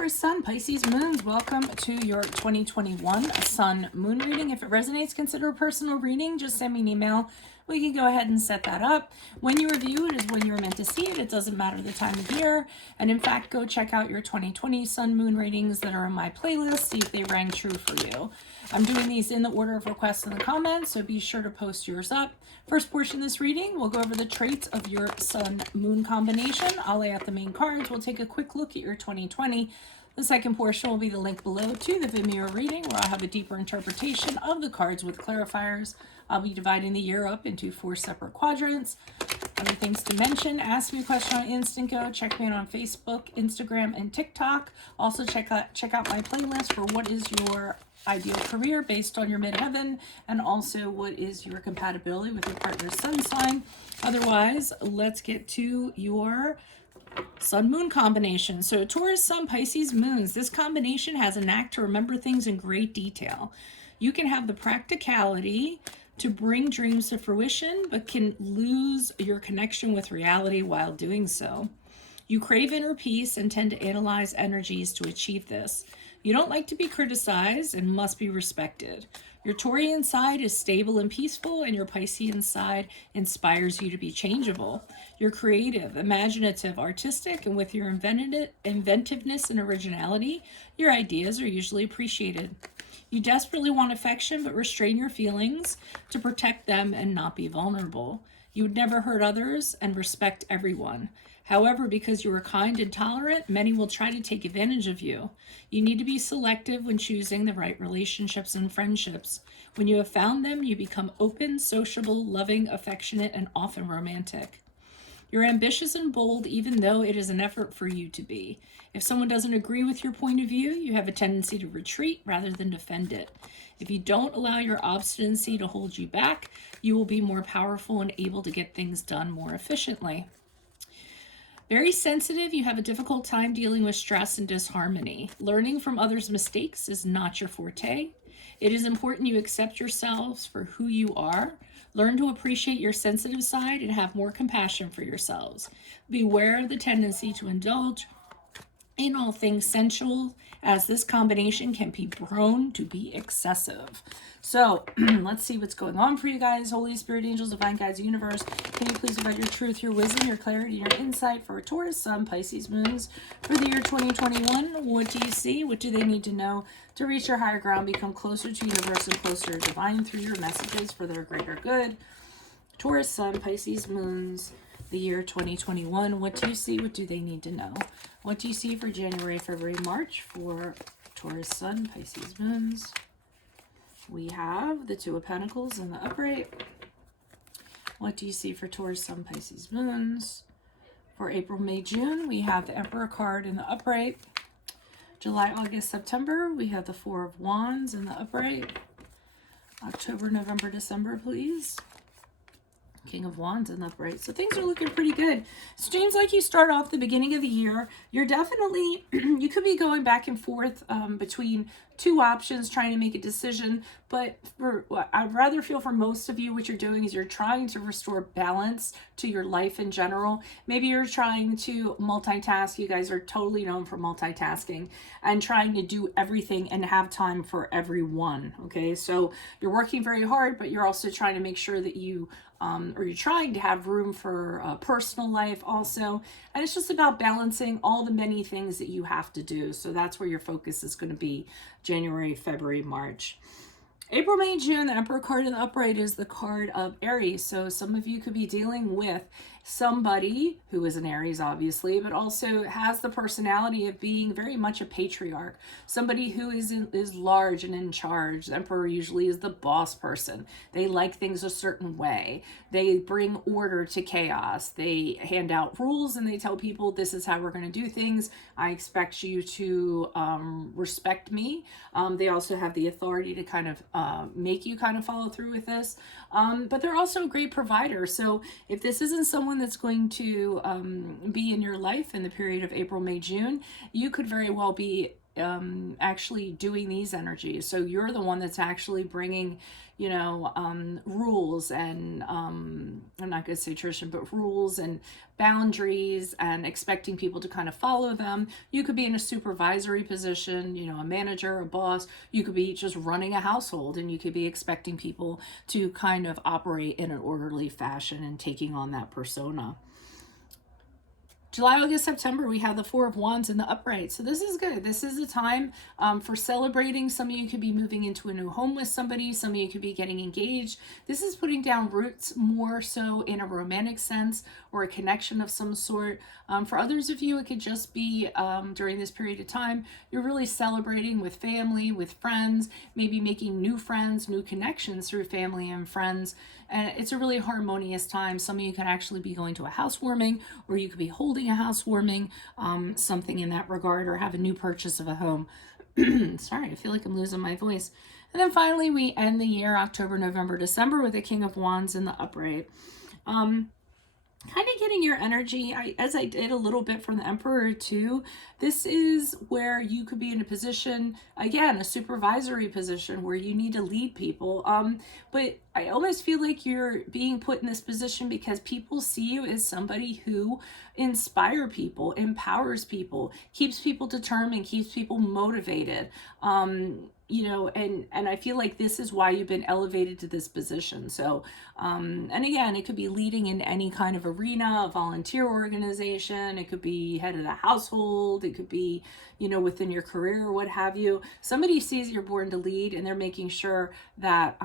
Taurus Sun, Pisces Moons, welcome to your 2021 Sun Moon reading. If it resonates, consider a personal reading. Just send me an email. We can go ahead and set that up. When you review it is when you were meant to see it. It doesn't matter the time of year. And in fact, go check out your 2020 Sun Moon readings that are in my playlist. See if they rang true for you. I'm doing these in the order of requests in the comments, so be sure to post yours up. First portion of this reading, we'll go over the traits of your Sun-Moon combination. I'll lay out the main cards. We'll take a quick look at your 2020. The second portion will be the link below to the VIMEO reading, where I'll have a deeper interpretation of the cards with clarifiers. I'll be dividing the year up into 4 separate quadrants. Other things to mention, ask me a question on Instant Go. Check me out on Facebook, Instagram, and TikTok. Also check out my playlist for what is your ideal career based on your midheaven, and also what is your compatibility with your partner's sun sign. Otherwise, let's get to your Sun-Moon combination. So Taurus, Sun, Pisces, Moons. This combination has a knack to remember things in great detail. You can have the practicality to bring dreams to fruition, but can lose your connection with reality while doing so. You crave inner peace and tend to analyze energies to achieve this. You don't like to be criticized and must be respected. Your Taurian side is stable and peaceful, and your Piscean side inspires you to be changeable. You're creative, imaginative, artistic, and with your inventiveness and originality, your ideas are usually appreciated. You desperately want affection, but restrain your feelings to protect them and not be vulnerable. You would never hurt others and respect everyone. However, because you are kind and tolerant, many will try to take advantage of you. You need to be selective when choosing the right relationships and friendships. When you have found them, you become open, sociable, loving, affectionate, and often romantic. You're ambitious and bold, even though it is an effort for you to be. If someone doesn't agree with your point of view, you have a tendency to retreat rather than defend it. If you don't allow your obstinacy to hold you back, you will be more powerful and able to get things done more efficiently. Very sensitive, you have a difficult time dealing with stress and disharmony. Learning from others' mistakes is not your forte. It is important you accept yourselves for who you are. Learn to appreciate your sensitive side and have more compassion for yourselves. Beware of the tendency to indulge in all things sensual, as this combination can be prone to be excessive. So let's see what's going on for you guys. Holy Spirit, angels, divine guides, universe, can you please provide your truth, your wisdom, your clarity, your insight for Taurus, Sun, Pisces, Moons for the year 2021? What do you see? What do they need to know to reach your higher ground, become closer to universe and closer to divine through your messages for their greater good? Taurus, Sun, Pisces, Moons, the year 2021. What do you see? What do they need to know? What do you see for January, February, March for Taurus, Sun, Pisces, Moons? We have the Two of Pentacles in the upright. What do you see for Taurus, Sun, Pisces, Moons? For April, May, June, we have the Emperor card in the upright. July, August, September, we have the Four of Wands in the upright. October, November, December, please. King of Wands in the upright. So things are looking pretty good. So seems like you start off the beginning of the year. You're definitely, you could be going back and forth between two options, trying to make a decision. But I'd rather feel for most of you, what you're doing is you're trying to restore balance to your life in general. Maybe you're trying to multitask. You guys are totally known for multitasking and trying to do everything and have time for everyone. Okay, so you're working very hard, but you're also trying to make sure that you or you're trying to have room for personal life also. And it's just about balancing all the many things that you have to do. So that's where your focus is going to be January, February, March. April, May, June, the Emperor card in the upright is the card of Aries. So some of you could be dealing with somebody who is an Aries, obviously, but also has the personality of being very much a patriarch. Somebody who is large and in charge. The Emperor usually is the boss person. They like things a certain way. They bring order to chaos. They hand out rules and they tell people, this is how we're going to do things. I expect you to respect me. They also have the authority to kind of make you kind of follow through with this. But they're also a great provider. So if this isn't someone that's going to be in your life in the period of April, May, June, you could very well be actually doing these energies. So you're the one that's actually bringing, rules and, I'm not going to say tradition, but rules and boundaries and expecting people to kind of follow them. You could be in a supervisory position, a manager, a boss. You could be just running a household, and you could be expecting people to kind of operate in an orderly fashion and taking on that persona. July, August, September, we have the Four of Wands in the upright. So this is good. This is a time for celebrating. Some of you could be moving into a new home with somebody. Some of you could be getting engaged. This is putting down roots more so in a romantic sense or a connection of some sort. For others of you, it could just be during this period of time, you're really celebrating with family, with friends, maybe making new friends, new connections through family and friends. And it's a really harmonious time. Some of you could actually be going to a housewarming, or you could be holding a housewarming, something in that regard, or have a new purchase of a home. Sorry, I feel like I'm losing my voice. And then finally, we end the year, October, November, December, with the King of Wands in the upright. Kind of getting your energy, as I did a little bit from the Emperor too, this is where you could be in a position, again, a supervisory position where you need to lead people. But I almost feel like you're being put in this position because people see you as somebody who inspire people, empowers people, keeps people determined, keeps people motivated. And I feel like this is why you've been elevated to this position. So, and again, it could be leading in any kind of arena, a volunteer organization. It could be head of the household. It could be, within your career or what have you. Somebody sees you're born to lead, and they're making sure that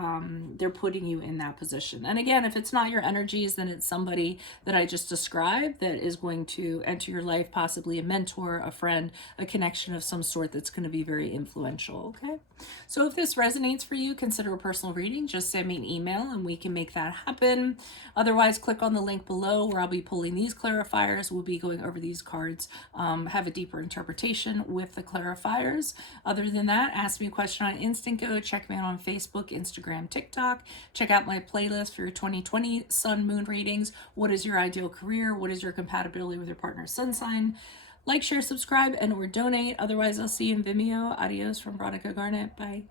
they're putting you in that position. And again, if it's not your energies, then it's somebody that I just described that is going to enter your life, possibly a mentor, a friend, a connection of some sort that's going to be very influential. Okay. So if this resonates for you, consider a personal reading. Just send me an email and we can make that happen. Otherwise, click on the link below where I'll be pulling these clarifiers. We'll be going over these cards, have a deeper interpretation with the clarifiers. Other than that, ask me a question on Instant Go. Check me out on Facebook, Instagram, TikTok. Check out my playlist for your 2020 Sun Moon readings. What is your ideal career? What is your compatibility with your partner's sun sign? Like, share, subscribe, and or donate. Otherwise, I'll see you in Vimeo. Adios from Veronica Garnett. Bye.